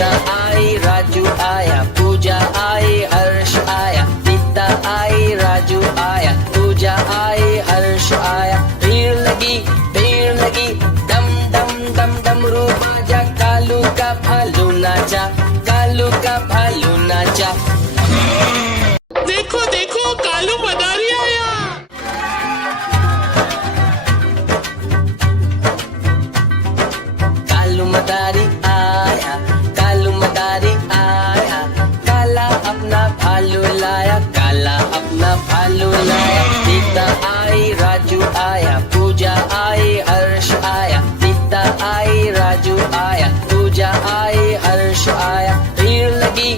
सीता आई, राजू आया, पूजा आई, हर्ष आया। सीता आई, राजू आया, पूजा आई, हर्ष आया। भीड़ लगी डम डम डम डमरू बाजा। कालू का भालू नाचा, कालू का भालू नाचा। देखो देखो कालू मदारी आया। कालू मदारी आया, कालू मदारी आया। काला अपना भालू लाया, काला अपना भालू लाया। सीता आई, राजू आया, पूजा आई, हर्ष आया। सीता आई, राजू आया, पूजा आई, हर्ष आया। भीड़ लगी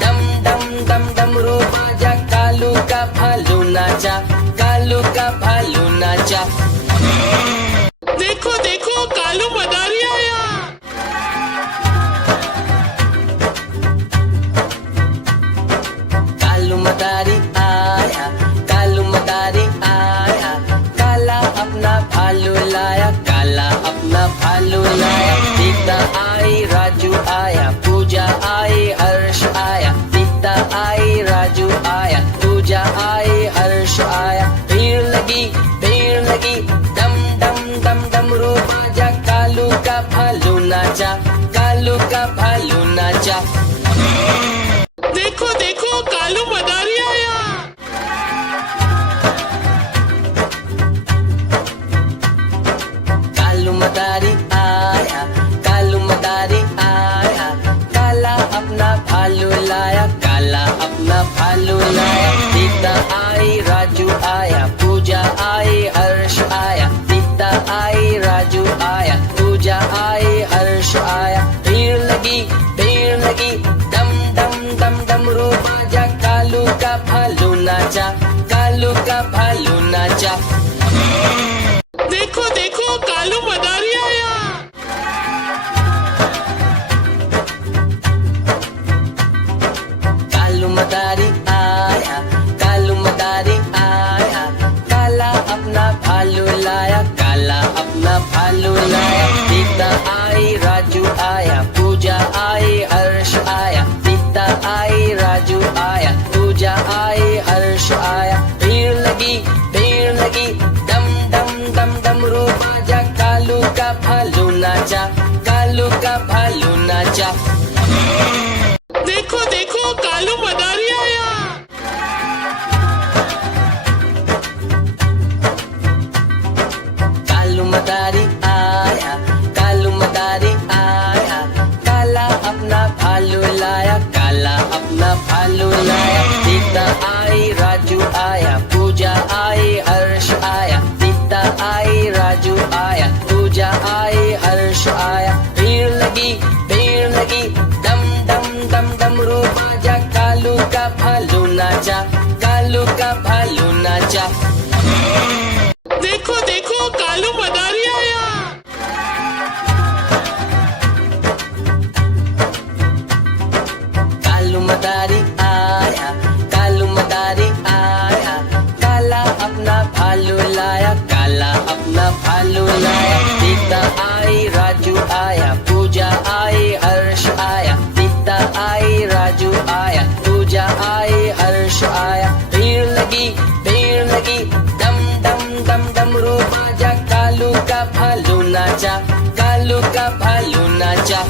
डम डम डम डमरू बाजा। कालू का भालू नाचा, कालू का भालू नाचा। देखो देखो कालू मदारी आया। कालू मदारी आया, कालू मदारी आया। काला अपना भालू लाया, काला अपना भालू लाया। सीता आई, राजू आया, पूजा आई, हर्ष आया। सीता आई, राजू आया, पूजा आई, हर्ष आया। भीड़ लगी डम डम डम डमरू बाजा। कालू का भालू नाचा, कालू का भालू नाचा। देखो देखो कालू मदारी आया। कालू मदारी आया, कालू मदारी आया। काला अपना भालू लाया, काला अपना भालू लाया। सीता आई, राजू आया, पूजा आई, हर्ष आया। सीता आई, राजू आया, पूजा आई, हर्ष आया। भीड़ लगी डम डम डम डमरू बाजा। कालू का भालू नाचा, कालू का भालू नाचा। देखो देखो कालू मदारी आया। कालू मदारी आया, कालू मदारी आया। काला अपना भालू लाया, काला अपना भालू लाया। सीता आई, राजू आया, पूजा आई, हर्ष आया। सीता आई, राजू आया, पूजा आई, हर्ष आया। भीड़ लगी डम डम डम डमरू बाजा। कालू का भालू नाचा, कालू का भालू नाचा। देखो देखो कालू मदारी आया। कालू मदारी आया, कालू मदारी आया। काला अपना भालू लाया, काला अपना भालू लाया। सीता आई, राजू आया, पूजा आई, हर्ष आया। सीता आई, राजू आया, पूजा आई, हर्ष आया। भीड़ लगी डम डम डम डमरू बाजा। कालू का भालू नाचा, कालू का भालू नाचा। देखो देखो कालू मदारी आया। कालू मदारी आया, कालू मदारी आया। काला अपना भालू लाया, काला अपना भालू लाया। सीता आई, राजू आया, पूजा आई, हर्ष आया। सीता आई, राजू आया, पूजा आई, हर्ष आया। भीड़ लगी डम डम डम डमरू बाजा। कालू का भालू नाचा, कालू का भालू नाचा।